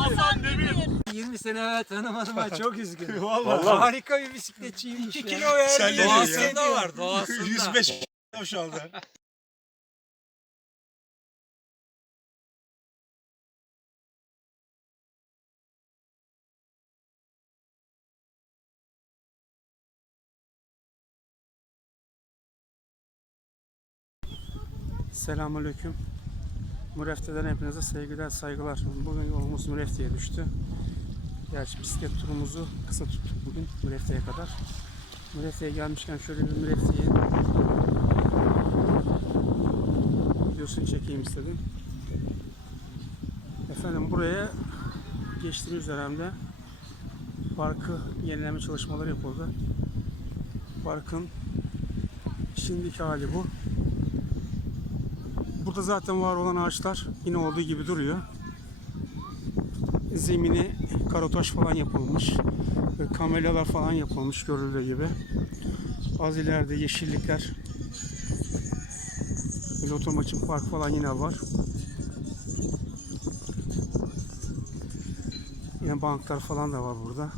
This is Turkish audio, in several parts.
Hasan Demir. 20 sene tanımadım ha çok üzgünüm. Vallahi. Harika bir bisikletçiymiş 2 kilo verdi. Sen de diyorsun Doğasında var doğasında. 105 şu anda. Selamünaleyküm. Mürefte'den hepinize sevgiler, saygılar. Bugün yolumuz Mürefte'ye düştü. Gerçi bisiklet turumuzu kısa tuttuk bugün Mürefte'ye kadar. Mürefte'ye gelmişken şöyle bir Mürefte'yi videosunu çekeyim istedim. Efendim buraya geçtiğimiz dönemde parkı yenileme çalışmaları yapıldı. Parkın şimdiki hali bu. Burada zaten var olan ağaçlar yine olduğu gibi duruyor. Zemini karotaş falan yapılmış. Kamelyalar falan yapılmış görüldüğü gibi. Az ileride yeşillikler. Böyle için park falan yine var. Yine banklar falan da var burada.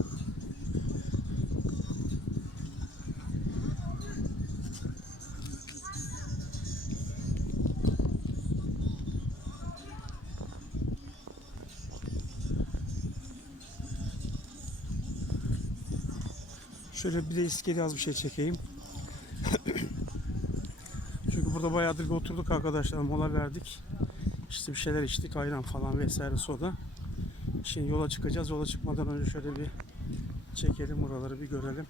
Şöyle bir de iskele az bir şey çekeyim. Çünkü burada bayağıdır bir oturduk arkadaşlar. Mola verdik. İşte bir şeyler içtik. Ayran falan vesaire soda. Şimdi yola çıkacağız. Yola çıkmadan önce şöyle bir çekelim buraları bir görelim.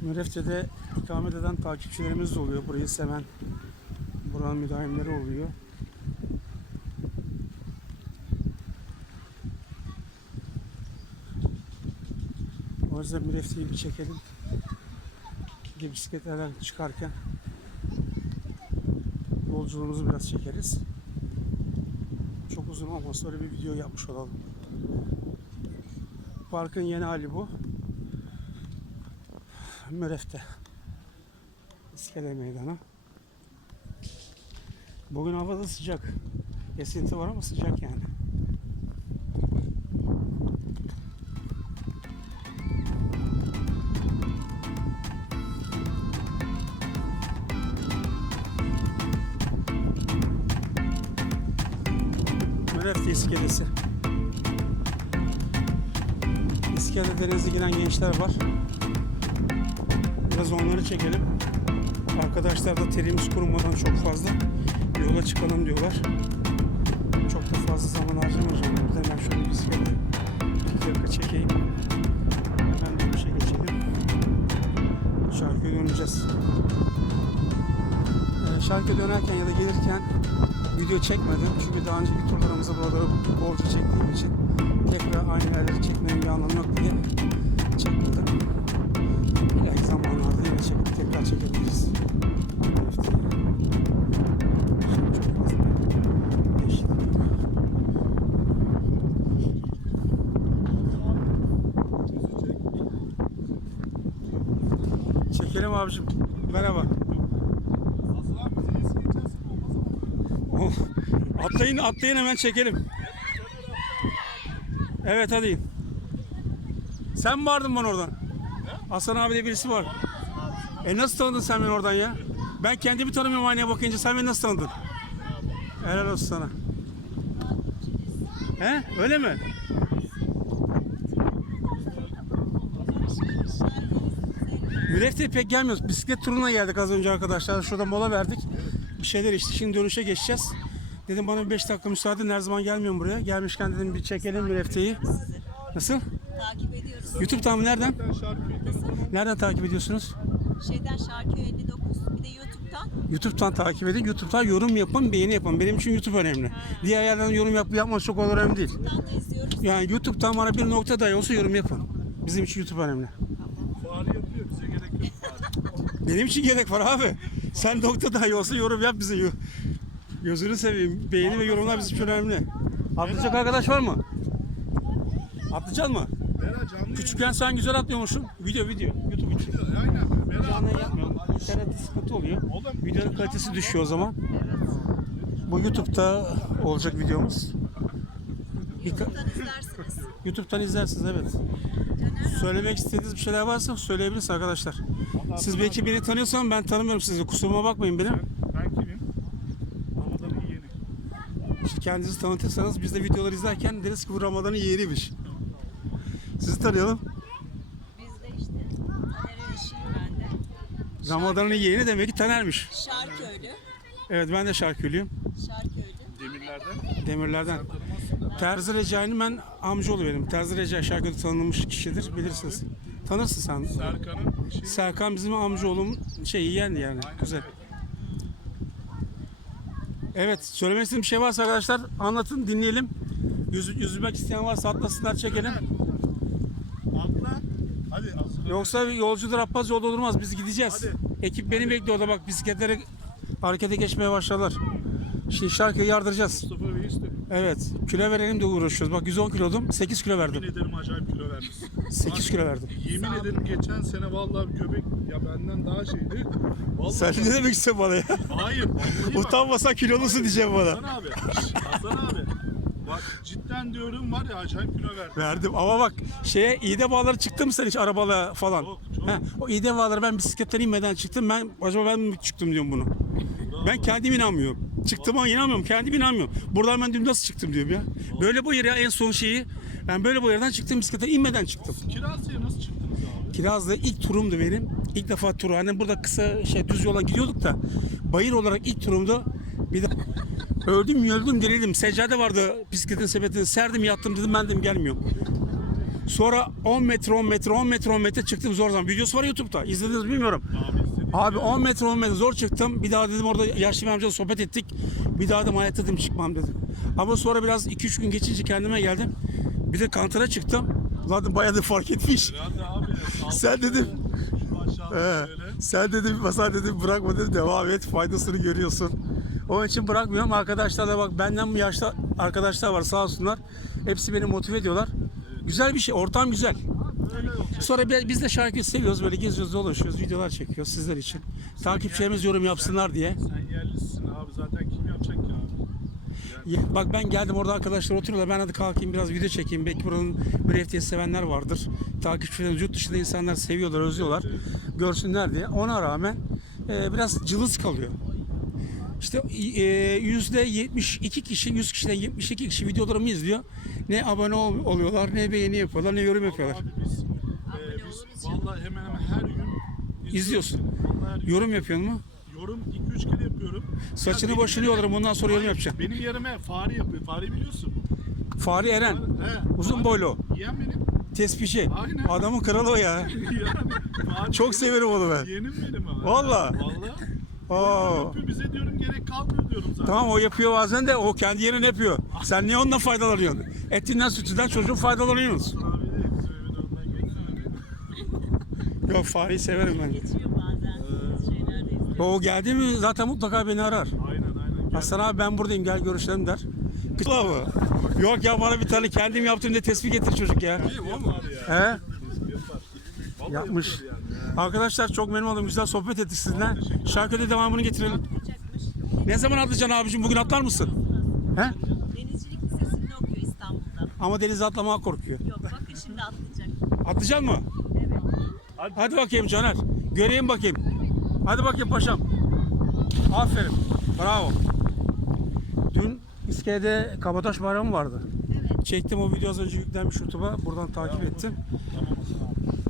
Mürefte'de ikamet eden takipçilerimiz de oluyor. Burayı seven buranın müdavimleri oluyor. O yüzden mürefteyi bir çekelim. Bir de bisikletlerden çıkarken yolculuğumuzu biraz çekeriz. Çok uzun olmasa öyle bir video yapmış olalım. Parkın yeni hali bu. Mürefte. İskele meydanı. Bugün hava da sıcak. Esinti var ama sıcak yani. İskelesi. İskele denize giren gençler var. Biraz onları çekelim. Arkadaşlar da terimiz kurumadan çok fazla yola çıkalım diyorlar. Çok da fazla zaman harcamayacağım burada. Hemen şöyle bisiklete iki dakika çekeyim. Hemen dönüşe geçelim. Şarkıya döneceğiz. Şarkıya dönerken ya da gelirken video çekmedim. Çünkü daha önceki turlarımızı buraları bolca çektiğim için tekrar aynı yerleri çekmenin bir anlamı yok diye çekmedim. İleriki zamanlarda yine çekip tekrar çekebiliriz. Şimdi çok fazla yeşillik yok. Çekelim abicim. Merhaba. Oh, Atlayın, atlayın hemen çekelim. Evet hadi. Sen mi vardın bana oradan? Hasan abi de birisi var. E nasıl tanıdın sen beni oradan ya? Ben kendimi tanımıyorum aynaya bakınca sen beni nasıl tanıdın? Helal olsun sana. He? Öyle mi? Mürefte'ye pek gelmiyoruz. Bisiklet turuna geldik az önce arkadaşlar. Şurada mola verdik. Bir şeyler içtik. Şimdi dönüşe geçeceğiz. Dedim bana bir 5 dakika müsaade. Her zaman gelmiyorum buraya. Gelmişken dedim bir çekelim Mürefte'yi. Nasıl? Takip ediyoruz. YouTube'dan mı? Nereden? Nereden takip ediyorsunuz? Şeyden Şarkı 59 bir de YouTube'dan. YouTube'dan takip edin. YouTube'dan yorum yapın, beğeni yapın. Benim için YouTube önemli. Diğer yerden yorum yap yapması çok önemli değil. YouTube'dan da izliyoruz. Yani YouTube'dan bana bir nokta dahi olsa yorum yapın. Bizim için YouTube önemli. Benim için gerek var abi. Sen nokta dahi olsa yorum yap bize. Gözünü seveyim. Beğeni ve yorumlar bizim için önemli. Atlayacak arkadaş var mı? Atlayacak mı? Bera canlı Küçükken sen güzel atlıyormuşsun. Video video. YouTube için. yayın. Aynen. Bera Canlı atla. yapmıyorum. İnternette sıkıntı oluyor. Oğlum, Videonun kalitesi düşüyor o zaman. Bu YouTube'da olacak videomuz. Bir ka- YouTube'dan izlersiniz. YouTube'dan izlersiniz evet. Söylemek istediğiniz bir şeyler varsa söyleyebilirsiniz arkadaşlar. Siz belki beni tanıyorsanız ben tanımıyorum sizi. Kusuruma bakmayın benim. Ben kimim? Ramadan'ın yeğeni. İşte kendinizi tanıtırsanız biz de videoları izlerken deriz ki bu Ramazan'ın yeğeniymiş. Sizi tanıyalım. Biz de işte Taner'in eşiyim ben de. Ramazan'ın yeğeni demek ki Taner'miş. Şarköylü. Evet ben de şarkülüyüm. Şarköylü. Demirlerden. Demirlerden. Terzi Recai'nin ben amcaoğlu benim. Terzi Recai şarkıda tanınmış kişidir bilirsiniz. Tanırsın sen. Serkan'ın şey. Serkan bizim amcaoğlum şey yeğendi yani. Güzel. Evet söylemek istediğim bir şey varsa arkadaşlar anlatın dinleyelim. Yüz, yüzmek isteyen varsa atlasınlar çekelim. Atla. Hadi hazır. Yoksa yolcular Abbas yolda durmaz biz gideceğiz. Hadi. Ekip beni bekliyor orada bak bisikletleri harekete geçmeye başladılar. Şimdi şarkıyı yardıracağız. Mustafa. Evet kilo verelim de uğraşıyoruz. Bak 110 kilodum 8 kilo Yemin verdim. ederim acayip kilo vermişsin. 8 kilo verdim. Yemin ederim geçen sene vallahi göbek ya benden daha şeydi. Vallahi Sen ne demek istiyorsun bana ya? Hayır. vallahi bak. Utanmasan kilolusun diyeceğim bana. Hasan abi. Hasan abi. Bak cidden diyorum var ya acayip kilo verdim. Verdim ama bak şeye iğde bağları çıktı mı sen hiç arabalı falan? Çok, çok. He, o iğde bağları ben bisikletten inmeden çıktım. Ben acaba ben mi çıktım diyorum bunu. Ben kendim inanmıyorum. Çıktığıma inanmıyorum. Kendim inanmıyorum. Buradan ben dün nasıl çıktım diyorum ya. Böyle bu ya en son şeyi. Ben böyle bu yerden çıktım bisikletten inmeden çıktım. Kirazlı'ya nasıl çıktınız abi? Kiraz'da ilk turumdu benim. İlk defa tur. Hani burada kısa şey düz yola gidiyorduk da bayır olarak ilk turumdu. Bir de öldüm öldüm dirildim. Seccade vardı bisikletin sepetini serdim yattım dedim ben dedim gelmiyorum. Sonra 10 metre 10 metre 10 metre 10 metre çıktım zor zaman. Videosu var YouTube'da. İzlediniz mi bilmiyorum. Abi 10 metre 10 metre zor çıktım. Bir daha dedim orada yaşlı bir amcayla sohbet ettik. Bir daha dedim hayatta dedim çıkmam dedim. Ama sonra biraz 2-3 gün geçince kendime geldim. Bir de kantara çıktım. Lan bayağı da fark etmiş. Abi. Sen dedim. He, sen dedim mesela dedim bırakma dedim devam et faydasını görüyorsun. Onun için bırakmıyorum. Arkadaşlar da bak benden bu yaşta arkadaşlar var sağ olsunlar. Hepsi beni motive ediyorlar. Güzel bir şey. Ortam güzel. Sonra bi- biz de şarkıyı seviyoruz. Böyle geziyoruz, dolaşıyoruz, videolar çekiyoruz sizler için. Takipçilerimiz yorum yapsınlar diye. Sen yerlisin abi zaten kim yapacak ki Bak ben geldim orada arkadaşlar oturuyorlar. Ben hadi kalkayım biraz video çekeyim. Belki buranın müreftiyesi sevenler vardır. Takipçilerimiz yurt dışında insanlar seviyorlar, özlüyorlar. Görsünler diye. Ona rağmen e, biraz cılız kalıyor. İşte e, yüzde 72 kişi, 100 kişiden 72 kişi videolarımı izliyor. Ne abone ol- oluyorlar, ne beğeni yapıyorlar, ne yorum yapıyorlar. Abi biz, e, biz vallahi hemen hemen her gün İzliyorsun. Vallahi her gün. Yorum yapıyorsun mu? Yorum 2-3 kere yapıyorum. Saçını Ya başını yolarım ondan sonra yorum yapacağım. Benim yerime Fahri yapıyor. Fahri biliyorsun. Fahri Eren, He, uzun Fahri- boylu, Yeğen benim. tespihçi. Aynen. Adamın kralı o ya. yani, Çok severim onu ben. Yeğenim benim abi. Vallahi. Vallahi. Oo. Bize diyorum gerek kalmıyor diyorum zaten. Tamam o yapıyor bazen de o kendi yerine yapıyor. Sen niye ondan faydalanıyorsun? Etinden sütünden çocuğun faydalanıyorsunuz. Yok Fahri'yi severim ben. Geçiyor. O geldi mi zaten mutlaka beni arar. Aynen aynen. Hasan abi ben buradayım gel görüşelim der. Kıçla mı? Yok ya bana bir tane kendim yaptım diye tespih getir çocuk ya. İyi o mu? Abi ya. He? Yapmış. Arkadaşlar çok memnun oldum. Güzel sohbet ettik sizinle. Şarkıda devamını getirelim. Ne zaman atlayacaksın abicim? Bugün atlar mısın? He? Denizcilik Lisesi'nde okuyor İstanbul'da. Ama denize atlamaya korkuyor. Yok bakın şimdi atlayacak. Atlayacak mı? Evet. Hadi bakayım Caner. Göreyim bakayım. Hadi bakayım paşam. Aferin. Bravo. Dün İskele'de Kabataş Bayramı vardı. Evet. Çektim o video az önce yüklenmiş YouTube'a. Buradan takip ettim.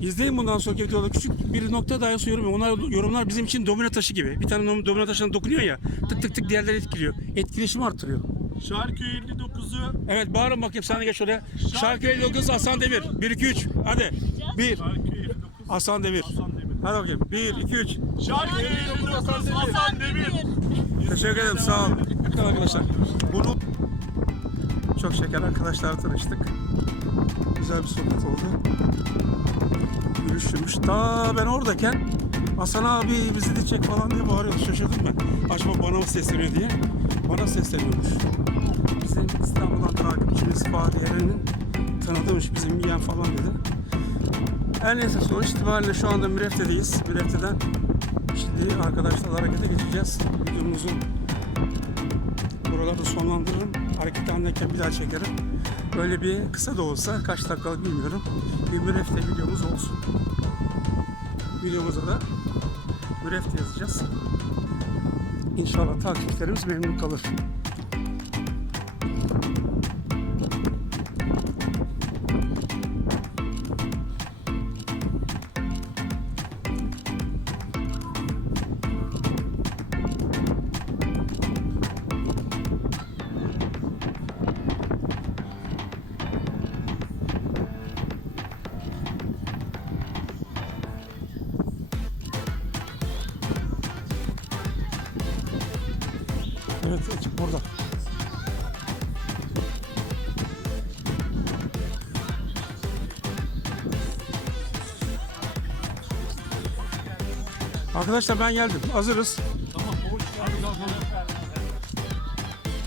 İzleyin bundan sonraki videoda küçük bir nokta dahi yorum. Onlar yorumlar bizim için domino taşı gibi. Bir tane dom- domino taşına dokunuyor ya. Tık tık tık diğerleri etkiliyor. Etkileşimi artırıyor. Şarkı 59'u Evet bağırın bakayım sen de geç oraya. Şarkı 59 Hasan Demir. 1 2 3. Hadi. 1 Şarkı 59 Hasan Demir. Hasan Demir. Hadi bakayım. 1 2 3. Şarkı 59 Hasan Demir. Teşekkür ederim sağ olun. Bakın arkadaşlar. Bunu çok şeker arkadaşlarla tanıştık. Güzel bir sohbet oldu. Görüşürmüş. Ta ben oradayken Hasan abi bizi de çek falan diye bağırıyordu. Şaşırdım ben. Acaba bana mı sesleniyor diye. Bana sesleniyormuş. Bizim İstanbul'dan takipçimiz Fahri Eren'in tanıdığımmış bizim yiyen falan dedi. Her neyse sonuç itibariyle şu anda Mürefte'deyiz. Mürefte'den şimdi arkadaşlarla harekete geçeceğiz. Videomuzu buralarda sonlandırırım. Hareket halindeyken bir daha çekerim. Böyle bir kısa da olsa kaç dakikalık bilmiyorum. Bir Mürefte videomuz olsun. Videomuza da Mürefte yazacağız. İnşallah takipçilerimiz memnun kalır. Ekip burada. Arkadaşlar ben geldim. Hazırız.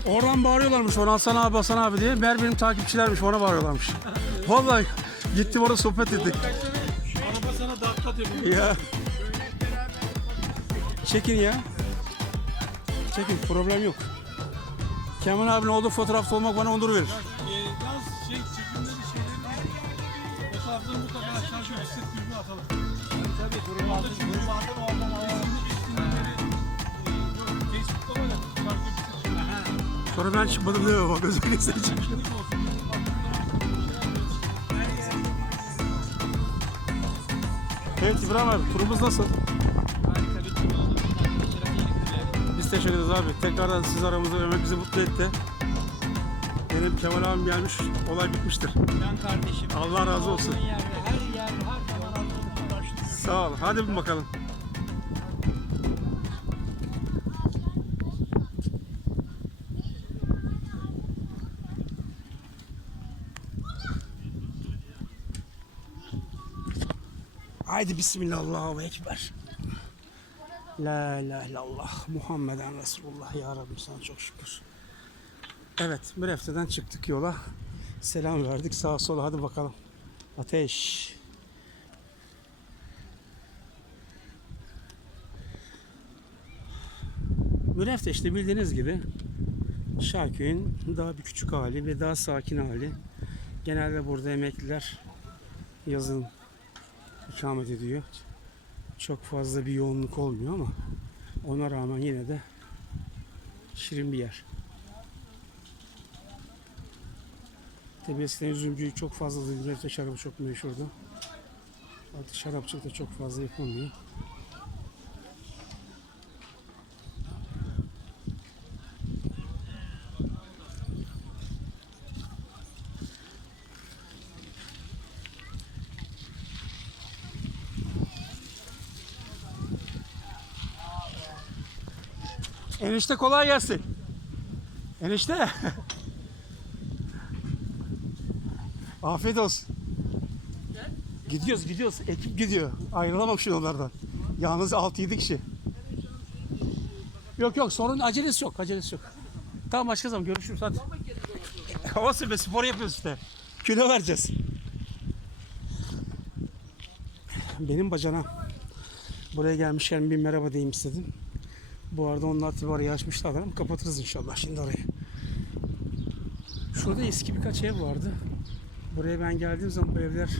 Oradan bağırıyorlarmış ona Hasan abi Hasan abi diye. Meğer benim takipçilermiş ona bağırıyorlarmış. Vallahi gittim orada sohbet ettik. Araba sana dakika yapıyor. Ya. Çekin ya. Çekin problem yok. Kemal abinin olduğu fotoğrafta olmak bana onur verir. Yalnız şey çekimleri şeyleri fotoğrafları mutlaka aşağı şu bisiklet yüzüne atalım. Tabii durum aldım. Durum aldım oradan aldım. Facebook'ta var ya Sonra ben çıkmadım diyor bak özellikle seni çekiyor. Evet İbrahim abi turumuz nasıl? Biz teşekkür ederiz abi. Tekrardan siz aramızda vermek bizi mutlu etti. Benim Kemal abim gelmiş. Olay bitmiştir. Can kardeşim. Allah razı olsun. Yerde her yer her zaman Allah'ın Sağ ol. Hadi bir bakalım. Haydi Bismillah Allahu Ekber. La ilahe illallah Muhammeden Resulullah ya Rabbi sana çok şükür. Evet Mürefte'den çıktık yola. Selam verdik sağa sola hadi bakalım. Ateş. Mürefte işte bildiğiniz gibi Şarköy'ün daha bir küçük hali ve daha sakin hali. Genelde burada emekliler yazın ikamet ediyor. Çok fazla bir yoğunluk olmuyor ama ona rağmen yine de şirin bir yer. Tabii eskiden üzümcüyü çok fazla. Mürefte şarabı çok meşhurdu. Artık şarapçılık da çok fazla yapılmıyor. Enişte kolay gelsin. Enişte. Afiyet olsun. Gidiyoruz gidiyoruz. Ekip gidiyor. Ayrılamam şimdi onlardan. Yalnız 6-7 kişi. Yok yok sorun acelesi yok. Acelesi yok. Tamam başka zaman görüşürüz hadi. Olsun be spor yapıyoruz işte. Kilo vereceğiz. Benim bacana buraya gelmişken bir merhaba diyeyim istedim. Bu arada onlar tabi arayı açmışlar ama kapatırız inşallah şimdi arayı. Şurada eski birkaç ev vardı. Buraya ben geldiğim zaman bu evler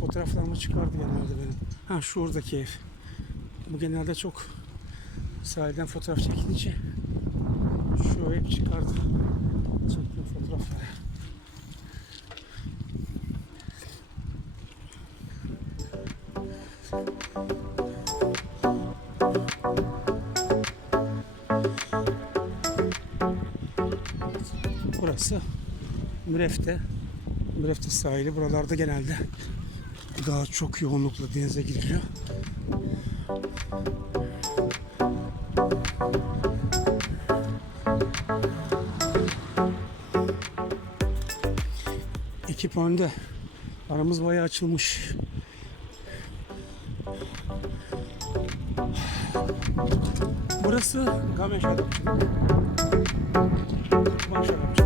fotoğraflarımı çıkardı genelde benim. Ha şuradaki ev. Bu genelde çok sahilden fotoğraf çekilince şu ev çıkardı. Çektiğim fotoğrafları. Burası Mürefte. Mürefte sahili. Buralarda genelde daha çok yoğunlukla denize giriliyor. Ekip önde. Aramız bayağı açılmış. Burası Şarapçı. Gamen Şarapçı.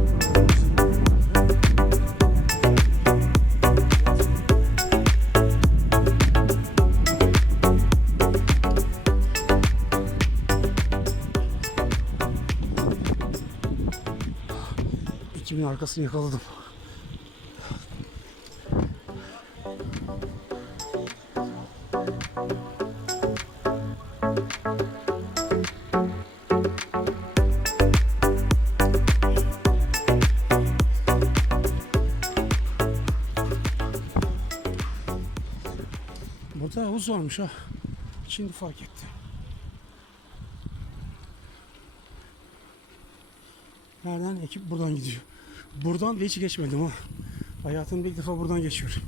Arkasını yakaladım. Burada havuz varmış ha. Şimdi fark ettim. Nereden? Ekip buradan gidiyor. Buradan da hiç geçmedim ha. Hayatımda ilk defa buradan geçiyorum.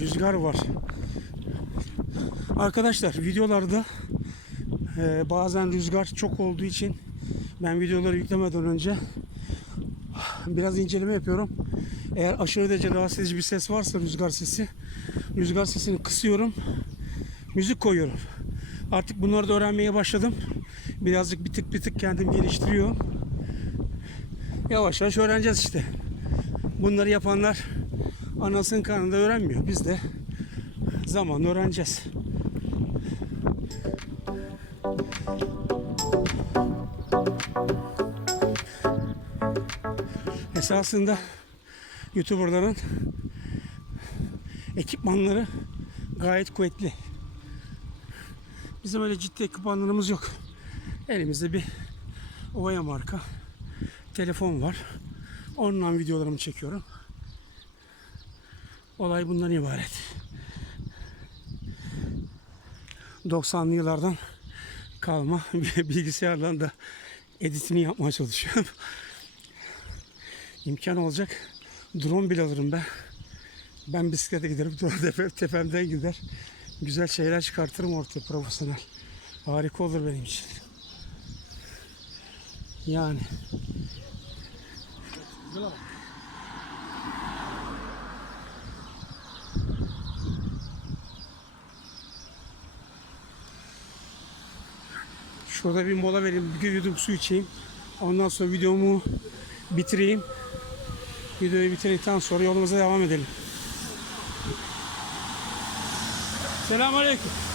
Rüzgar var. Arkadaşlar videolarda e, bazen rüzgar çok olduğu için ben videoları yüklemeden önce biraz inceleme yapıyorum. Eğer aşırı derece rahatsız edici bir ses varsa rüzgar sesi, rüzgar sesini kısıyorum, müzik koyuyorum. Artık bunları da öğrenmeye başladım. Birazcık bir tık bir tık kendim geliştiriyorum. Yavaş yavaş öğreneceğiz işte. Bunları yapanlar anasının karnında öğrenmiyor. Biz de zamanla öğreneceğiz. Esasında YouTuber'ların ekipmanları gayet kuvvetli. Bizim öyle ciddi ekipmanlarımız yok. Elimizde bir Ovaya marka telefon var. Onunla videolarımı çekiyorum. Olay bundan ibaret. 90'lı yıllardan kalma bilgisayarla da editini yapmaya çalışıyorum. İmkan olacak drone bile alırım ben. Ben bisiklete giderim, drone tepe- tepemden gider. Güzel şeyler çıkartırım ortaya profesyonel. Harika olur benim için. Yani. Şurada bir mola vereyim, bir yudum su içeyim. Ondan sonra videomu bitireyim. Videoyu bitirdikten sonra yolumuza devam edelim. Selamünaleyküm.